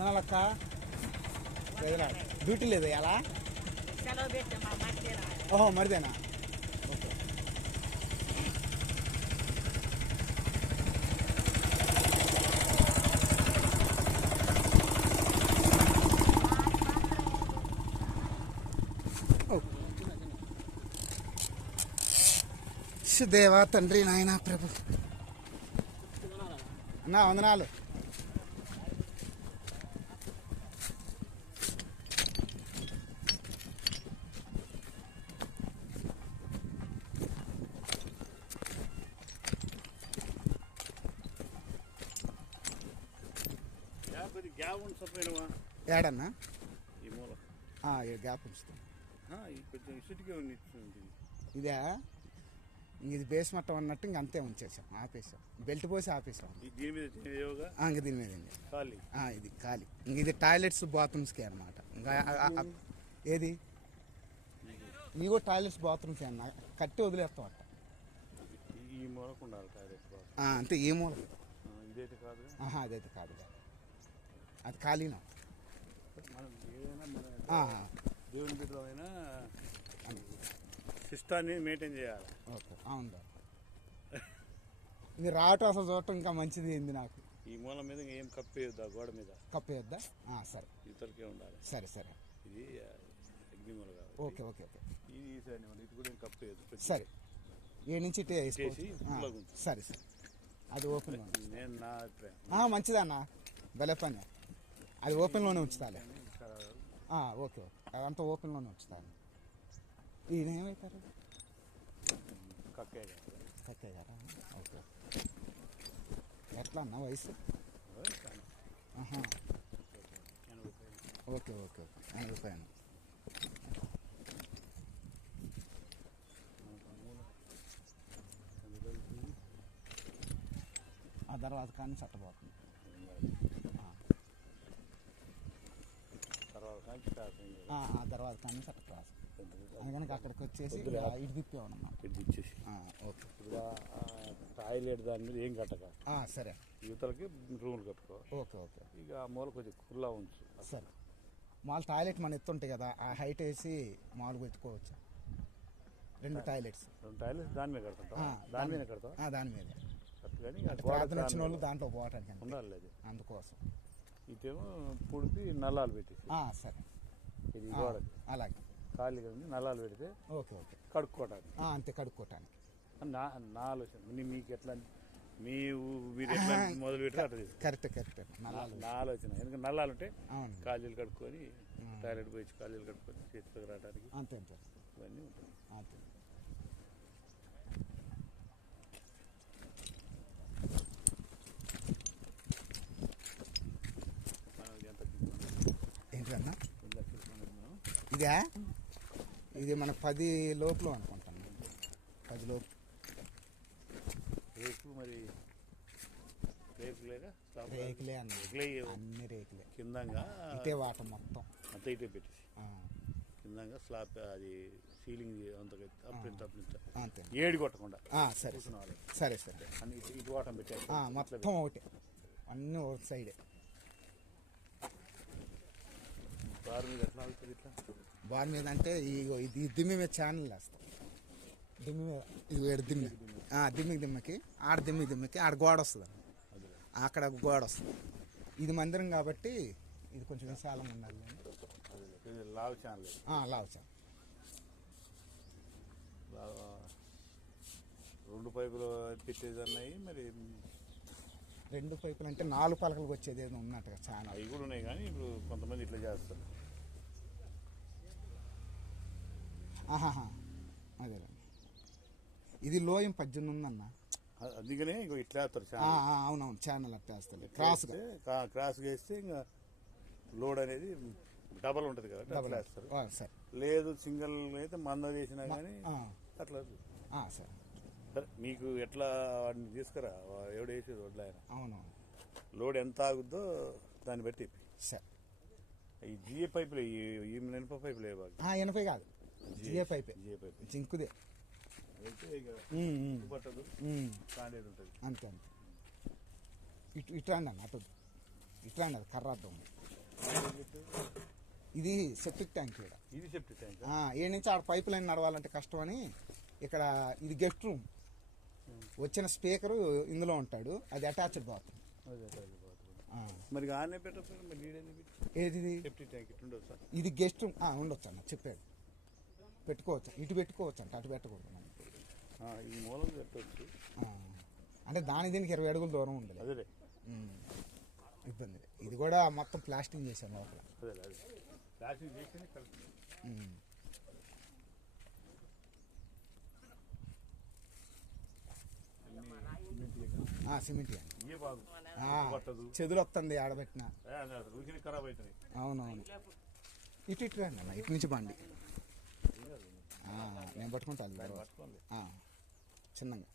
వందనాలక్క. Duty లేదు ఎలా? ఓహో మరిదేనా? ఓకే. దేవా తండ్రి నాయన ప్రభు అన్నా వందనాలు. ఏడన్నా గ్యాప్ ఉంచుతాం. ఇదే ఇది బేస్ మట్టం అన్నట్టు ఇంక అంతే ఉంచేసాం, ఆపేసాం. బెల్ట్ పోసి ఆపేసాం. ఇంక దీని మీద ఇది ఖాళీ. ఇంక ఇది టాయిలెట్స్ బాత్రూమ్స్కే అనమాట. ఇంకా ఏది నీకు టాయిలెట్స్ బాత్రూమ్స్ అన్న కట్టి వదిలేస్తాం అట్ట. అంతే ఈ మూల. అదైతే కాదు, అది ఖాళీనా. దేవుని బిడ్డలైనా సిస్టాన్ని మెయింటైన్ చేయాలి. ఓకే అవును. మీరు రావటం అసలు చూడటం ఇంకా మంచిది అయింది నాకు. ఈ మూల మీద ఏం కప్పేయొద్దా, గోడ మీద కప్పేయొద్దా? సరే, ఇతరులకే ఉండాలి. సరే సరే. ఇది అగ్నిమూల కాదు. Okay okay okay. ఇది ఇది కూడా ఏం కప్పేయద్దు. సరే, ఏ నుంచి సరే సరే. అది ఓపెన్ నేను నా అభిప్రాయం మంచిదన్న. భలే పని. అది ఓపెన్లోనే ఉంచుతాలే. ఓకే ఓకే, అదంతా ఓపెన్లోనే ఉంచుతాను. ఈయన ఏమవుతారు? కక్కయ్య గారా? ఓకే. ఎట్లా అన్న వయసు? Okay okay okay. 80 రూపాయలు. ఆ తర్వాత కానీ చట్టబోతుంది. ఆ తర్వాత కానీ చట్ట క్రాస్. అందుకని అక్కడికి వచ్చేసి ఇటు తిప్పేమన్నా. ఓకే. టాయిలెట్ దాని మీద ఏం కట్టక. సరే. యువతలకి రూములు కట్టుకో. Okay okay. ఇక ఆ మూల కొంచెం కుర్లా ఉంచు. సరే. మామూలు టాయిలెట్ మన ఎత్తుంటాయి కదా, ఆ హైట్ వేసి మామూలుగా పెట్టుకోవచ్చు. 2 టాయిలెట్స్ దాని మీద కడతాం. దాని మీద కడతాం. దాని మీద ప్రార్థన వచ్చిన వాళ్ళు దాంట్లో పోవటానికి ఉండాలి. అందుకోసం ఇదేమో పుడిపి నల్లాలు పెట్టేసి. సరే. ఇది గోడకి అలాగే ఖాళీగా ఉంది, నల్లాలు పెడితే ఓకే ఓకే కడుక్కోవడానికి. అంతే, కడుక్కోవటానికి. నా ఆలోచన. మీకు ఎట్లా మీరు ఎట్లా మొదలు పెట్టారు అట్లా కరెక్ట్ కరెక్ట్. నా ఆలోచన. ఎందుకంటే నల్లాలు ఉంటే కాళ్ళీలు కడుక్కొని టాయిలెట్ పోయి కాళ్ళీలు కడుక్కొని చేతికి రావడానికి అంతే అంతే ఇవన్నీ ఉంటుంది. అంతే. ఏంటన్నా ఇదే? ఇది మన 10 లోపల అనుకుంటాను. 10 లోపు. రేకు మరి రేకులే అన్న, అన్ని రేకులే. కిందంగా ఇటే వాటర్ మొత్తం అంతా ఇటే పెట్టేసి కిందంగా స్లాబ్ అది సీలింగ్ అంతే ఏడి కొట్టకుండా. సరే సరే సరే. అన్ని ఇటు వాటం పెట్టారు మొత్తం ఒకటే, అన్నీ ఒక సైడే. బార్ మీద ఎట్లా అవుతుంది? ఇట్లా బార్ మీద అంటే ఇది దిమ్మి మీద ఛానల్ వేస్తాం. దిమ్మి మీద ఇది వేడు దిమ్మకి ఆడ దిమ్మకి ఆడ గోడ వస్తుంది. అక్కడ గోడ వస్తుంది. ఇది మందిరం కాబట్టి ఇది కొంచెం విశాలంగా ఉండాలి. లావ్ ఛానల్. లావ్ ఛానల్. 2 పైపులు పెట్టేది అన్నాయి. మరి 2 పైపులు అంటే 4 పలకలకు వచ్చేది ఏదో ఉన్నట్టుగా చాలా. అవి కూడా ఉన్నాయి, కానీ ఇప్పుడు కొంతమంది ఇట్లా చేస్తారు. అదే ఇది లోయం 18 ఉందన్న. అందుకనే ఇట్లా వేస్తారు. అవునవును, ఛానల్ అట్లా వేస్తారు. క్రాస్ వేస్తే ఇంకా లోడ్ అనేది డబల్ ఉంటుంది కదా, అట్లా వేస్తారు. సరే. లేదు సింగిల్ అయితే మంద చేసినా కానీ అట్లా. సరే. సరే, మీకు ఎట్లా వాడిని తీసుకురా, ఎవడు వేసేది వడ్లు ఆయన. అవునవును. లోడ్ ఎంత ఆగుద్దో దాన్ని బట్టి. సరే. ఈ జిఏ పైపులు, ఈ ఇనుప పైపులు ఏ బాగా? ఎనపై కాదు, జిఏ పైపే. జింకుదే అయితే ఇక పట్టదు, కాండేది ఉంటుంది. అంతే అంతే. ఇటు రండి అన్న, అటు ఇటు రండి. అది కర్ర అర్థం. ఇది సెప్టిక్ ట్యాంక్ ఇక్కడ. ఇది సెప్టిక్ ట్యాంక్. ఏ నుంచి ఆడ పైప్ లైన్ నడవాలంటే కష్టం అని ఇక్కడ ఇది గెస్ట్ రూమ్. వచ్చిన స్పీకరు ఇందులో ఉంటాడు, అది అటాచ్డ్ బాత్రూమ్. మరి ఆనే పెట్టకపోతే మరి ఏది సెప్టిక్ ట్యాంక్ ఇట్లా ఉండదు సార్. ఇది గెస్ట్ రూమ్ ఉండొచ్చు అన్న, చెప్పాడు పెట్టుకోవచ్చు, ఇటు పెట్టుకోవచ్చు అంట, అటు పెట్టకూడదు. ఈ మూలం పెట్టవచ్చు అంటే దీనికి 20 అడుగుల దూరం ఉండదు, అదే ఇబ్బంది. ఇది కూడా మొత్తం ప్లాస్టింగ్ చేశాను లోపల. అదే ప్లాస్టింగ్ చేసి సిమెంట్ చెదులు వస్తుంది ఆడబెట్టిన. అవునవును, ఇటు రండి అన్న, ఇటు నుంచి బండి నేను పట్టుకుంటాను చిన్నగా.